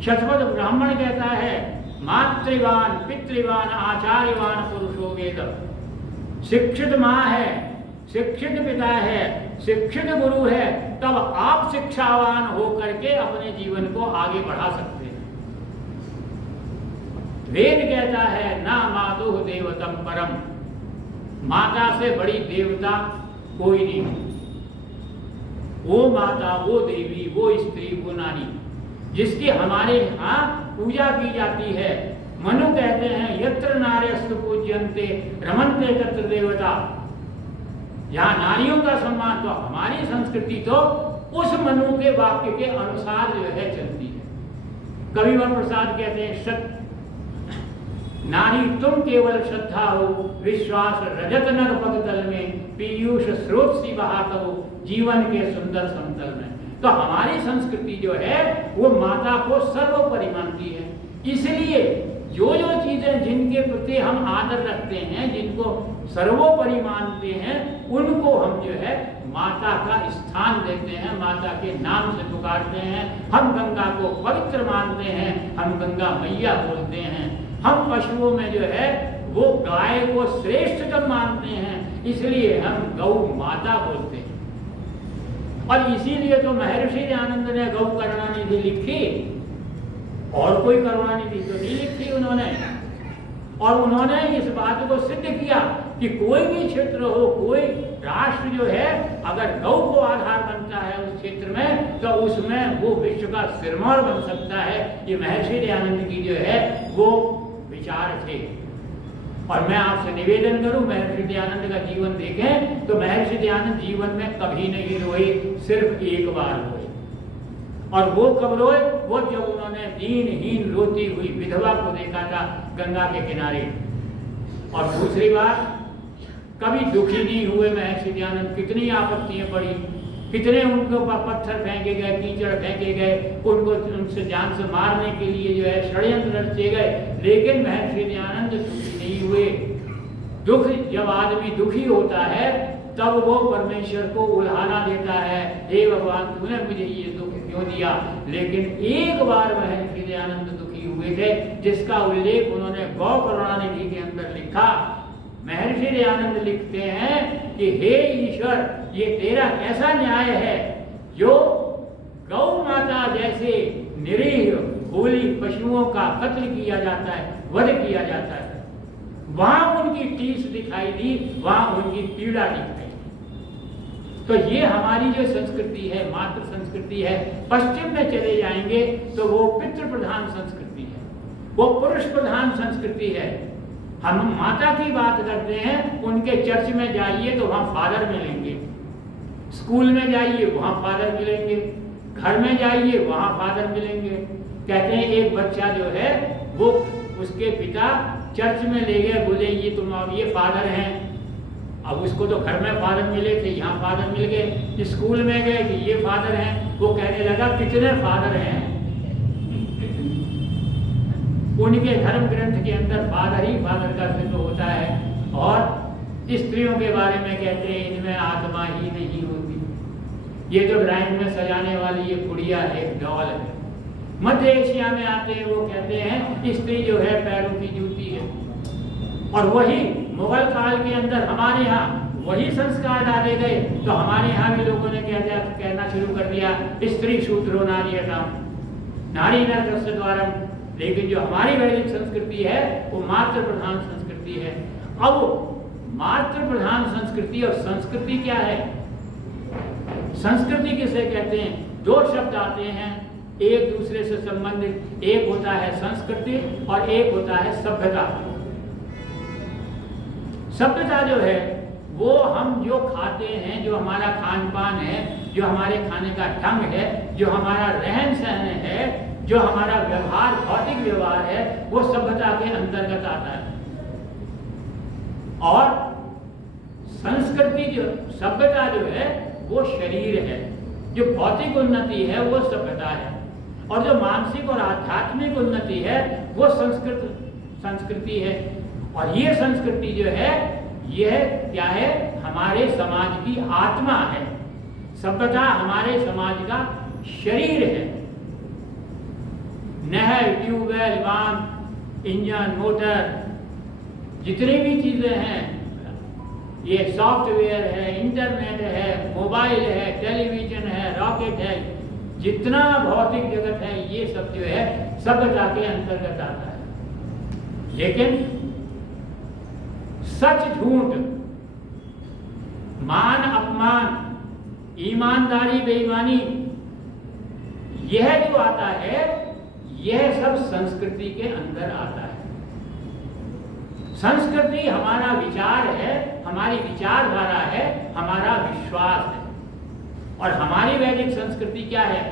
शतपथ ब्राह्मण कहता है मातृवान पितृवान आचार्यवान पुरुषो वेद। शिक्षित माँ है, शिक्षित पिता है, शिक्षित गुरु है, तब आप शिक्षावान होकर के अपने जीवन को आगे बढ़ा सकते हैं। वेद कहता है ना मातुः देवतम परम, माता से बड़ी देवता कोई नहीं। वो माता, वो देवी, वो स्त्री, वो नारी जिसकी हमारे यहाँ पूजा की जाती है। मनु कहते हैं यत्र नार्यस्तु पूज्यन्ते रमन्ते तत्र देवता। यहाँ नारियों का सम्मान, तो हमारी संस्कृति तो उस मनु के वाक्य के अनुसार जो है चलती है। कविवर प्रसाद कहते हैं नारी तुम केवल श्रद्धा हो, विश्वास रजत नग पगतल में, पीयूष स्रोत सी बहा करो जीवन के सुंदर समतल में। तो हमारी संस्कृति जो है वो माता को सर्वोपरि मानती है। इसलिए जो जो चीजें जिनके प्रति हम आदर रखते हैं, जिनको सर्वोपरि मानते हैं, उनको हम जो है माता का स्थान देते हैं, माता के नाम से पुकारते हैं। हम गंगा को पवित्र मानते हैं, हम गंगा मैया बोलते हैं। हम पशुओं में जो है वो गाय को श्रेष्ठतम मानते हैं, इसलिए हम गौ माता बोलते हैं। और इसीलिए तो महर्षि दयानंद ने गौ करुणानिधि लिखी, और कोई करुणानिधि तो नहीं लिखी उन्होंने। और उन्होंने इस बात को सिद्ध किया कि कोई भी क्षेत्र हो, कोई राष्ट्र जो है अगर गौ को आधार बनता है उस क्षेत्र में, तो उसमें वो विश्व का सिरमौर बन सकता है। ये महर्षि दयानंद की जो है वो विचार थे। और मैं आपसे निवेदन करूं, महर्षि दयानंद का जीवन देखें तो महर्षि दयानंद जीवन में कभी नहीं रोए, सिर्फ एक बार रोए। और वो कब रोए? वो जब उन्होंने दीनहीन रोती हुई विधवा को देखा था गंगा के किनारे। और दूसरी बात, कभी दुखी नहीं हुए महर्षि दयानंद। कितनी आपत्तियां पड़ी, कितने उनको पत्थर फेंके गए, कीचड़ फेंके गए, उनको उनसे जान से मारने के लिए जो है षड्यंत्र रचे गए, लेकिन महर्षि दयानंद दुखी नहीं हुए। दुख, जब आदमी दुखी होता है तब वो परमेश्वर को उल्हाना देता है, हे भगवान तूने मुझे ये दुख क्यों दिया। लेकिन एक बार महर्षि दयानंद दुखी हुए थे, जिसका उल्लेख उन्होंने गौ करुणानिधि के अंदर लिखा। महर्षि दयानंद लिखते हैं कि हे ईश्वर, ये तेरा कैसा न्याय है जो गौ माता जैसे निरीह भोली पशुओं का कत्ल किया जाता है, वध किया जाता है। वहां उनकी टीस दिखाई दी, वहां उनकी पीड़ा दिखाई। तो ये हमारी जो संस्कृति है, मातृ संस्कृति है। पश्चिम में चले जाएंगे तो वो पितृ प्रधान संस्कृति है, वो पुरुष प्रधान संस्कृति है। हम माता की बात करते हैं, उनके चर्च में जाइए तो वहां फादर मिलेंगे, स्कूल में जाइए वहां फादर मिलेंगे, घर में जाइए वहां फादर मिलेंगे। कहते हैं एक बच्चा जो है वो उसके पिता चर्च में ले गए, बोले ये तुम अब ये फादर हैं। अब उसको तो घर में फादर मिले थे, यहाँ फादर मिल गए। स्कूल में गए कि ये फादर हैं, वो कहने लगा कितने फादर हैं। उनके धर्म ग्रंथ के अंदर फादर ही फादर का सिद्ध होता है। और स्त्रियों के बारे में कहते हैं इनमें आत्मा ही नहीं होती। ये तो ड्राइंग में सजाने वाली ये गुड़िया है, डॉल है। मध्य एशिया में आते हैं, वो कहते हैं स्त्री जो है पैरों की जूती है। और वही मुगल काल के अंदर हमारे यहाँ वही संस्कार डाले गए, तो हमारे यहाँ भी लोगों ने कहना शुरू कर दिया स्त्री शूद्रो नार्यताम, नारी नरकस्य द्वारम। लेकिन जो हमारी वैदिक संस्कृति है वो मातृ प्रधान संस्कृति है। अब मातृ प्रधान संस्कृति और संस्कृति क्या है? संस्कृति किसे कहते हैं? दो शब्द आते हैं एक दूसरे से संबंधित। एक होता है संस्कृति और एक होता है सभ्यता। सभ्यता जो है वो हम जो खाते हैं, जो हमारा खान पान है, जो हमारे खाने का ढंग है, जो हमारा रहन सहन है, जो हमारा व्यवहार, भौतिक व्यवहार है, वो सभ्यता के अंतर्गत आता है। और संस्कृति जो, सभ्यता जो है वो शरीर है, जो भौतिक उन्नति है वो सभ्यता है, और जो मानसिक और आध्यात्मिक उन्नति है वो संस्कृति है। और ये संस्कृति जो है यह क्या है? हमारे समाज की आत्मा है। सभ्यता हमारे समाज का शरीर है। नहर, ट्यूबवेल, बांध, इंजन, मोटर, जितनी भी चीजें हैं, ये सॉफ्टवेयर है, इंटरनेट है, मोबाइल है, टेलीविजन है, रॉकेट है, जितना भौतिक जगत है ये सब जो है सभ्यता के अंतर्गत आता है। लेकिन सच झूठ, मान अपमान, ईमानदारी बेईमानी, यह जो आता है यह सब संस्कृति के अंदर आता है। संस्कृति हमारा विचार है, हमारी विचारधारा है, हमारा विश्वास है। और हमारी वैदिक संस्कृति क्या है?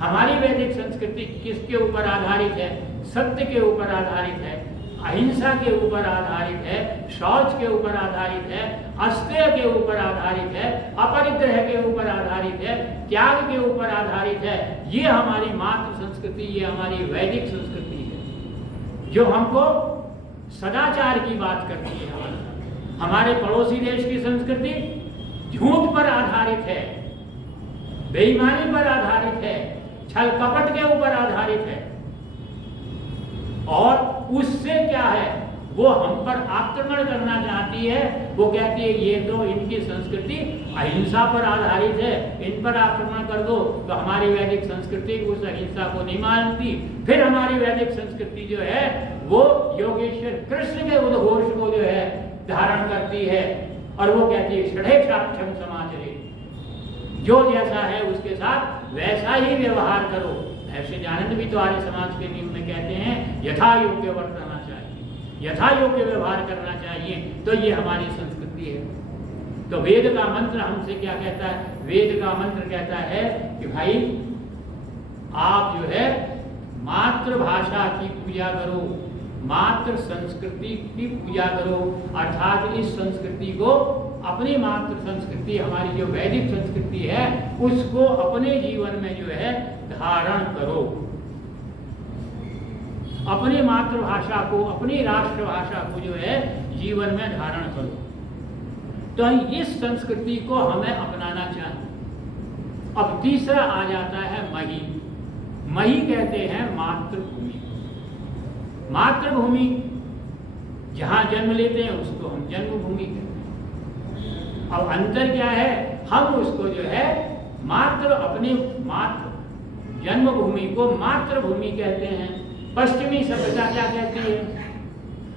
हमारी वैदिक संस्कृति किसके ऊपर आधारित है? सत्य के ऊपर आधारित है, अहिंसा के ऊपर आधारित है, शौच के ऊपर आधारित है, अस्तेय के ऊपर आधारित है, अपरिग्रह के ऊपर आधारित है, त्याग के ऊपर आधारित है। ये हमारी मातृ संस्कृति, ये हमारी वैदिक संस्कृति है, जो हमको सदाचार की बात करती है। हमारे पड़ोसी देश की संस्कृति झूठ पर आधारित है, बेईमानी पर आधारित है, छल कपट के ऊपर आधारित है। और उससे क्या है, वो हम पर आक्रमण करना चाहती है। वो कहती है ये तो इनकी संस्कृति अहिंसा पर आधारित है, इन पर आक्रमण कर दो। तो हमारी वैदिक संस्कृति उस अहिंसा को नहीं मानती। फिर हमारी वैदिक संस्कृति जो है वो योगेश्वर कृष्ण के उद्घोष को जो है धारण करती है, और वो कहती है षडेक्षाक्षम समाचरे, जो जैसा है उसके साथ वैसा ही व्यवहार करो। ऐसे दयानंद भी तो आर्य समाज के नियम में कहते हैं यथा योग्य वर्तना चाहिए, यथा योग्य व्यवहार करना चाहिए। तो ये हमारी संस्कृति है। तो वेद का मंत्र हमसे क्या कहता है? वेद का मंत्र कहता है कि भाई आप जो है मातृभाषा की पूजा करो, मातृ संस्कृति की पूजा करो, अर्थात इस संस्कृति को, अपनी मातृ संस्कृति, हमारी जो वैदिक संस्कृति है, उसको अपने जीवन में जो है धारण करो। अपनी मातृभाषा को, अपनी राष्ट्रभाषा को जो है जीवन में धारण करो। तो इस संस्कृति को हमें अपनाना चाहिए। अब तीसरा आ जाता है मही। मही कहते हैं मातृभूमि। मातृभूमि जहां जन्म लेते हैं उसको हम जन्मभूमि कहते हैं। अब अंतर क्या है, हम उसको जो है अपने मातृ जन्मभूमि को मातृभूमि कहते हैं। पश्चिमी सभ्यता क्या कहती है,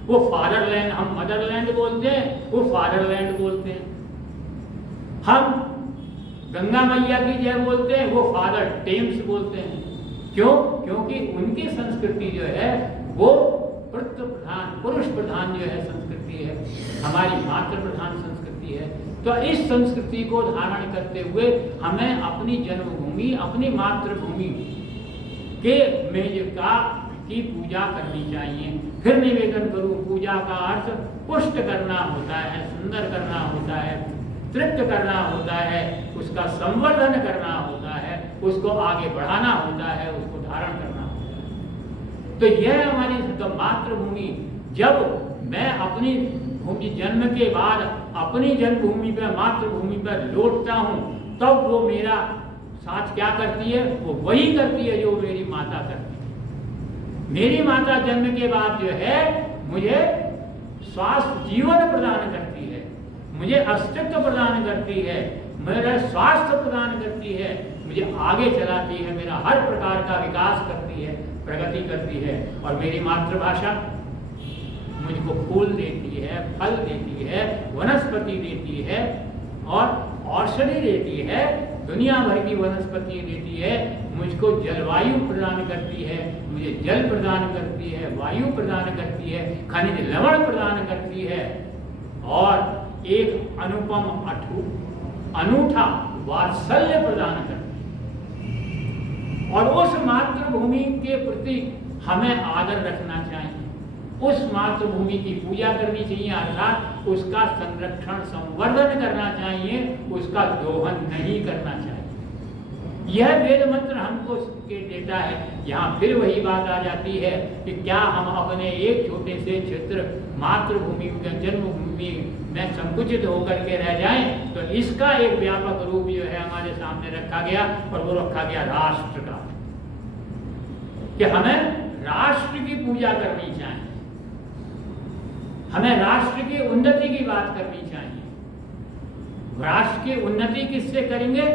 वो फादरलैंड, हम मदरलैंड बोलते हैं, वो फादरलैंड बोलते हैं। हम गंगा मैया की जय बोलते हैं, वो फादर टेम्स बोलते हैं। क्यों? क्योंकि उनकी संस्कृति जो है वो पुरुष प्रधान जो है संस्कृति है, हमारी मातृ प्रधान संस्कृति है। तो इस संस्कृति को धारण करते हुए हमें अपनी जन्मभूमि, अपनी मातृभूमि के मेज की पूजा करनी चाहिए। फिर निवेदन करूं, पूजा का अर्थ पुष्ट करना होता है, सुंदर करना होता है, तृप्त करना होता है, उसका संवर्धन करना होता है, उसको आगे बढ़ाना होता है, उसको धारण करना होता है। तो यह हमारी तो मातृभूमि, जब मैं अपनी भूमि जन्म के बाद अपनी जन्मभूमि पर, मातृभूमि पर लौटता हूँ, तब वो मेरा साथ क्या करती है, वो वही करती है जो मेरी माता करती है। मेरी माता जन्म के बाद जो है मुझे स्वास्थ्य जीवन प्रदान करती है, मुझे अस्तित्व प्रदान करती है, मेरा स्वास्थ्य प्रदान करती है, मुझे आगे चलाती है, मेरा हर प्रकार का विकास करती है, प्रगति करती है। और मेरी मातृभाषा मुझको फूल देती है, फल देती है, वनस्पति देती है और औषधि देती है, दुनिया भर की वनस्पति देती है, मुझको जलवायु प्रदान करती है, मुझे जल प्रदान करती है, वायु प्रदान करती है, खनिज लवण प्रदान करती है और एक अनुपम अनूठा वात्सल्य प्रदान करती है। और उस मातृभूमि के प्रति हमें आदर रखना चाहिए, उस मातृभूमि की पूजा करनी चाहिए, अर्थात उसका संरक्षण संवर्धन करना चाहिए, उसका दोहन नहीं करना चाहिए। यह वेद मंत्र हमको के देता है। यहाँ फिर वही बात आ जाती है कि क्या हम अपने एक छोटे से क्षेत्र मातृभूमि जन्मभूमि में संकुचित होकर के रह जाएं, तो इसका एक व्यापक रूप जो है हमारे सामने रखा गया, और वो रखा गया राष्ट्र का, कि हमें राष्ट्र की पूजा करनी चाहिए, हमें राष्ट्र की उन्नति की बात करनी चाहिए। राष्ट्र की उन्नति किससे करेंगे?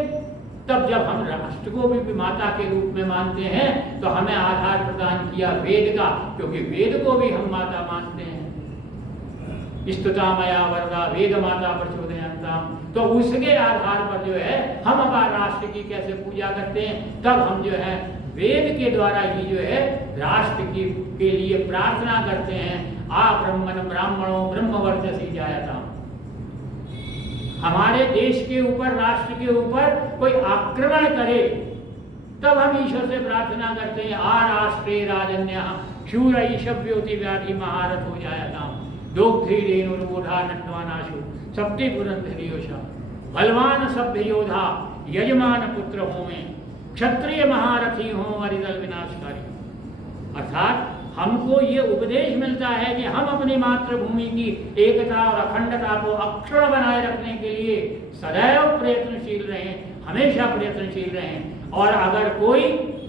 तब जब हम राष्ट्र को भी माता के रूप में मानते हैं, तो हमें आधार प्रदान किया वेद का, क्योंकि वेद को भी हम माता मानते हैं। स्तुता मया वरदा वेद माता प्रचोदयान्ताम। तो उसके आधार पर जो है हम हमारे राष्ट्र की कैसे पूजा करते हैं, तब हम जो है वेद के द्वारा ही जो है राष्ट्र की के लिए प्रार्थना करते हैं। आ ब्रह्मण ब्राह्मणों ब्रह्मवर्चसी जायताम। हमारे देश के ऊपर, राष्ट्र के ऊपर कोई आक्रमण करे, तब हम ईश्वर से प्रार्थना करते हैं, आ राष्ट्रे राजन्य शूर ईशव्योति व्याधि महारथ हो जायताम। दोग्धी रेणुर्बोधा नट्वानाशु सप्ति पुरंधरियोषा। बलवान सभ्य योद्धा यजमान पुत्र हो में, क्षत्रिय महारथी हो अरिदल विनाशकारी। अर्थात हमको ये उपदेश मिलता है कि हम अपनी मातृभूमि की एकता और अखंडता को अक्षुण्ण बनाए रखने के लिए सदैव प्रयत्नशील रहें, हमेशा प्रयत्नशील रहें। और अगर कोई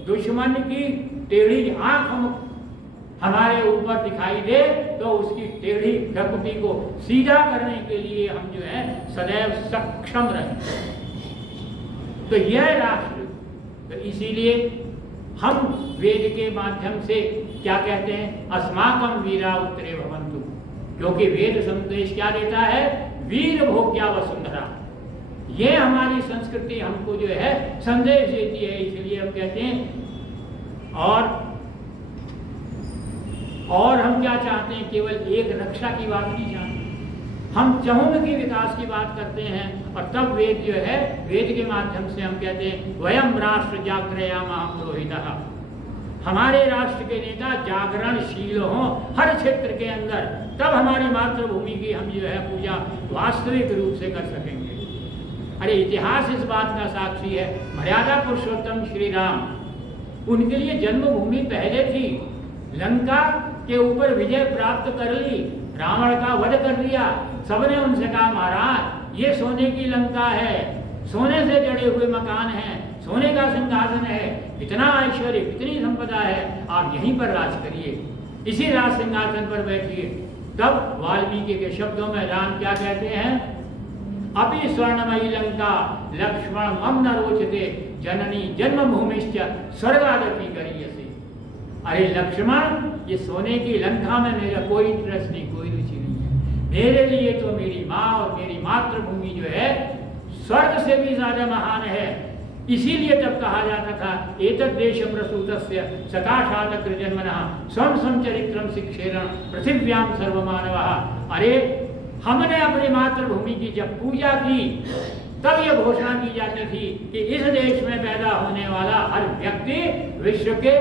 दुश्मन की टेढ़ी आंख हमारे ऊपर दिखाई दे, तो उसकी टेढ़ी प्रकृति को सीधा करने के लिए हम जो है सदैव सक्षम रहें। तो यह राष्ट्र, तो इसीलिए हम वेद के माध्यम से क्या कहते हैं, अस्माकं वीरा उत्तरे भवन्तु। क्योंकि वेद संदेश क्या देता है, वीर भोग्या वसुंधरा। ये हमारी संस्कृति हमको जो है संदेश देती है। इसलिए हम कहते हैं, और हम क्या चाहते हैं, केवल एक रक्षा की बात नहीं चाहते, हम चहुमुखी विकास की बात करते हैं और तब वेद जो है, वेद के माध्यम से हम कहते हैं वयम राष्ट्र जागृयामः पुरोहितः, हमारे राष्ट्र के नेता जागरणशील हों हर क्षेत्र के अंदर, तब हमारी मातृभूमि की हम जो है पूजा वास्तविक रूप से कर सकेंगे। अरे इतिहास इस बात का साक्षी है, मर्यादा पुरुषोत्तम श्री राम, उनके लिए जन्मभूमि पहले थी, लंका के ऊपर विजय प्राप्त कर ली, रावण का वध कर दिया, सबने उनसे कहा महाराज ये सोने की लंका है, सोने से जड़े हुए मकान हैं, सोने का सिंहासन है, इतना ऐश्वर्य इतनी संपदा है, आप यहीं पर राज करिए, इसी राज सिंहासन पर बैठिए। तब वाल्मीकि के शब्दों में राम क्या कहते हैं, अपि स्वर्णमयी लंका लक्ष्मण मम न रोचते जननी जन्मभूमिश्च स्वर्गादपि गरीयसे। अरे लक्ष्मण, ये सोने की लंका में मेरा कोई इंटरेस्ट नहीं, कोई रुचि नहीं है, मेरे लिए तो मेरी माँ और मेरी मातृभूमि जो है स्वर्ग से भी ज्यादा महान है। इसीलिए तब कहा जाता था एतद् देश प्रसूतस्य सकाशात् जन्मनः स्वं स्वं चरित्रं शिक्षेरण पृथिव्यां सर्वमानवः। अरे हमने अपनी मातृभूमि की जब पूजा की तब यह घोषणा की जाती थी कि इस देश में पैदा होने वाला हर व्यक्ति विश्व के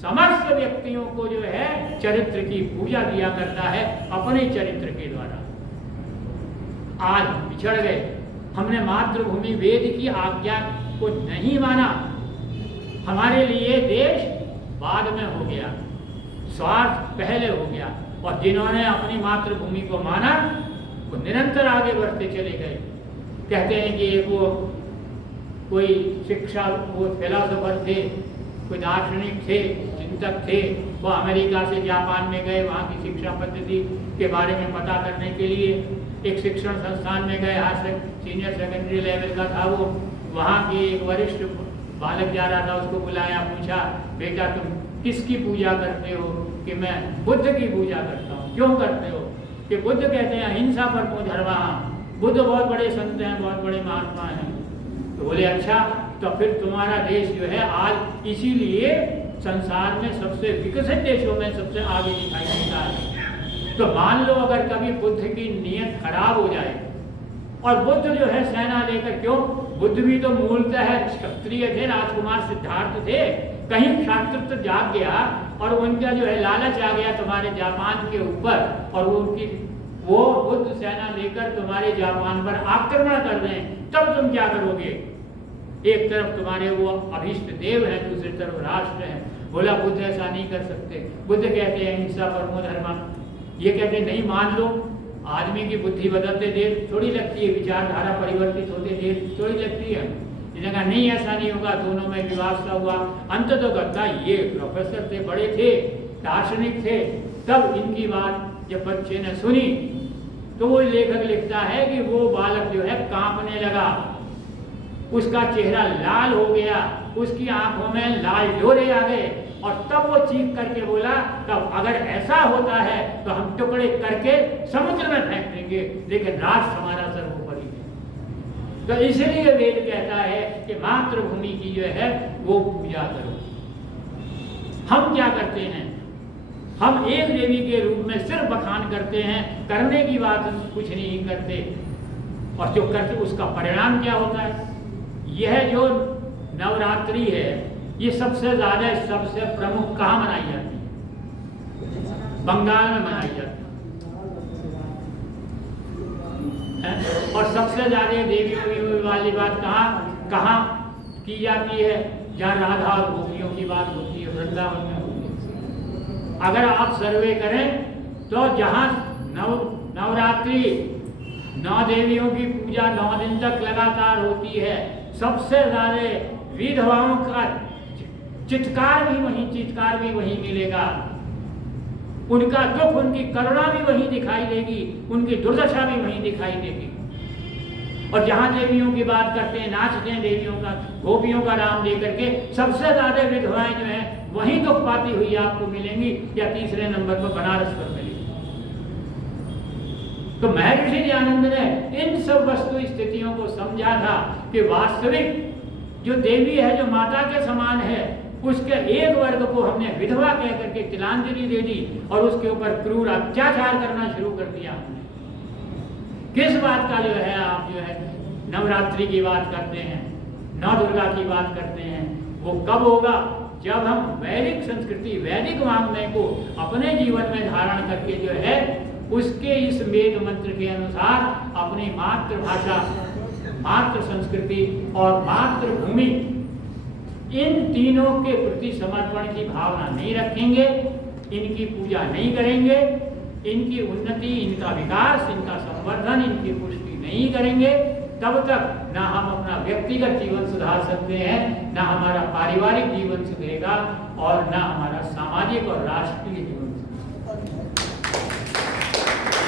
समस्त व्यक्तियों को जो है चरित्र की पूजा दिया करता है अपने चरित्र के द्वारा। आज हम पिछड़ गए, हमने मातृभूमि वेद की आज्ञा को नहीं माना, हमारे लिए देश बाद में हो गया, स्वार्थ पहले हो गया, और जिन्होंने अपनी मातृभूमि को माना वो निरंतर आगे बढ़ते चले गए। कहते हैं कि वो कोई शिक्षा, वो फिलोसोफर थे, कोई दार्शनिक थे, चिंतक थे, वो अमेरिका से जापान में गए, वहाँ की शिक्षा पद्धति के बारे में पता करने के लिए एक शिक्षण संस्थान में गए, यहाँ से सीनियर सेकेंडरी लेवल का था वो, वहाँ के एक वरिष्ठ बालक जा रहा था, उसको बुलाया, पूछा बेटा तुम किसकी पूजा करते हो? कि मैं बुद्ध की पूजा करता हूँ। क्यों करते हो? कि बुद्ध कहते हैं अहिंसा परमो धर्मः, बुद्ध बहुत बड़े संत हैं, बहुत बड़े महात्मा हैं। तो बोले अच्छा, तो फिर तुम्हारा देश जो है आज इसीलिए संसार में सबसे विकसित देशों में सबसे आगे दिखाई देता है। तो मान लो अगर कभी बुद्ध की नीयत खराब हो जाए और बुद्ध जो है सेना लेकर, क्यों बुद्ध भी तो मूलतः क्षत्रिय थे, राजकुमार सिद्धार्थ थे, कहीं क्षात्रत्व जाग गया और उनका जो है लालच आ गया तुम्हारे जापान के ऊपर, और वो बुद्ध सेना लेकर तुम्हारे जापान पर आक्रमण कर दें, तब तुम क्या करोगे? एक तरफ तुम्हारे वो अभीष्ट देव है, दूसरी तरफ राष्ट्र है। बोला बुद्ध ऐसा नहीं कर सकते। बुद्ध कहते हैं हिंसा परमो धर्मः, ये कहते नहीं, मान लो आदमी की बुद्धि बदलते देर थोड़ी लगती है, विचारधारा परिवर्तित होते देर थोड़ी लगती है। इन्होंने कहा नहीं ऐसा नहीं होगा, दोनों में विवाद सा हुआ। अंत तो करता ये प्रोफेसर थे, बड़े थे, दार्शनिक थे, तब इनकी बात जब बच्चे ने सुनी तो वो लेखक लिखता है कि वो बालक जो है कांपने लगा, उसका चेहरा लाल हो गया, उसकी आंखों में लाल डोरे आ गए, और तब वो चीख करके बोला तब अगर ऐसा होता है तो हम टुकड़े करके समुद्र में फेंक देंगे, लेकिन राष्ट्र हमारा सर्वोपरि है। तो इसलिए वेद कहता है कि मातृभूमि की जो है वो पूजा करो। हम क्या करते हैं? हम एक देवी के रूप में सिर्फ बखान करते हैं, करने की बात कुछ नहीं करते, और जो करते उसका परिणाम क्या होता है? यह जो नवरात्रि है ये सबसे ज्यादा सबसे प्रमुख कहाँ मनाई जाती है? बंगाल में मनाई जाती है। और सबसे ज्यादा देवियों वाली बात कहाँ की जाती है? जहाँ राधा और गोपियों की बात होती है, वृंदावन में होती है। अगर आप सर्वे करें तो जहाँ नवरात्रि 9 देवियों की पूजा 9 दिन तक लगातार होती है, सबसे ज्यादा विधवाओं का चित्कार भी वहीं मिलेगा, उनका दुख, उनकी करुणा भी वहीं दिखाई देगी, उनकी दुर्दशा भी वहीं दिखाई देगी। और जहां देवियों की बात करते हैं, नाचते हैं देवियों का, गोपियों का नाम लेकर के, सबसे ज्यादा विधवाएं जो हैं वहीं दुख पाती हुई आपको मिलेंगी, या तीसरे नंबर पर बनारस पर मिलेंगी। तो महर्षि दयानंद ने इन सब वस्तु स्थितियों को समझा था कि वास्तविक जो देवी है, जो माता के समान है, उसके एक वर्ग को हमने विधवा कहकर के तिलांजलि दे दी और उसके ऊपर क्रूर अत्याचार करना शुरू कर दिया हमने। किस बात का जो है आप जो है नवरात्रि की बात करते हैं, नौ दुर्गा की बात करते हैं, वो कब होगा? जब हम वैदिक संस्कृति, वैदिक वाङ्मय को अपने जीवन में धारण करके जो है उसके इस वेद मंत्र के अनुसार अपनी मातृभाषा, मातृ संस्कृति और मातृभूमि, इन तीनों के प्रति समर्पण की भावना नहीं रखेंगे, इनकी पूजा नहीं करेंगे, इनकी उन्नति, इनका विकास, इनका संवर्धन, इनकी पुष्टि नहीं करेंगे, तब तक ना हम अपना व्यक्तिगत जीवन सुधार सकते हैं, ना हमारा पारिवारिक जीवन सुधरेगा और ना हमारा सामाजिक और राष्ट्रीय जीवन